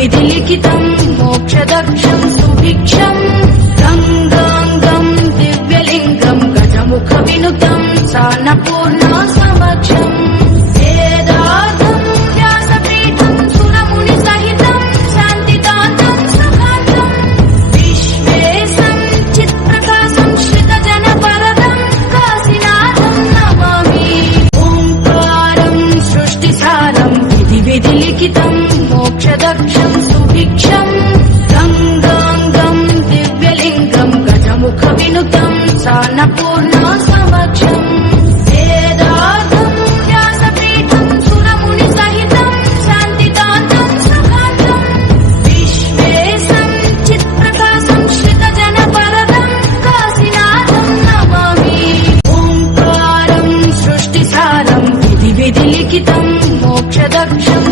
विधिलिखितं मोक्षदक्षं सुभिक्षं गंगांगं दिव्यलिंगं गजमुखविनुतं सान्नपूर्णा समक्षम् वेदार्थं व्यासपीठं सुरमुनिसहितं शान्तिदातं सुखान्तं विश्वेशं चित्प्रकाशं श्रितजनवरदं काशीनाथं Namami. ओंकारं सृष्टिसारं विधिलिखितं मोक्षदक्षं सुभिक्षं गंगांगं दिव्यलिंगं गजमुखविनुतं सान्नपूर्णा समक्षम् वेदार्थं व्यासपीठं सुरमुनिसहितं शान्तिदातं सुखान्तं विश्वेशं चित्प्रकाशं श्रितजनवरदं काशीनाथं Namami. ओंकारं सृष्टिसारं विधिलिखितं मोक्षदक्षं